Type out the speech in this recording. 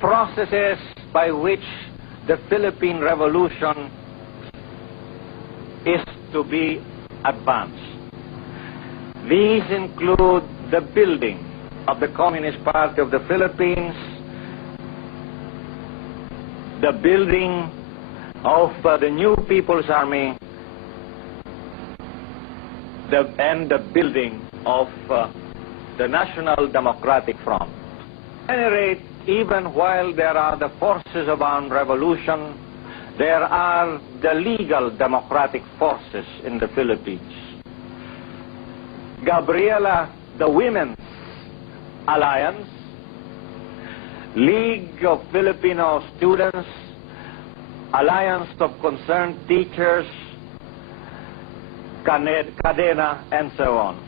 processes by which the Philippine Revolution is to be advanced. These include the building of the Communist Party of the Philippines, the building of uh, the new People's Army, the, and the building of uh, the National Democratic Front. At any rate, even while there are the forces of armed revolution, there are the legal democratic forces in the Philippines. Gabriela, the Women's Alliance, League of Filipino Students, Alliance of Concerned Teachers, Cadena, and so on.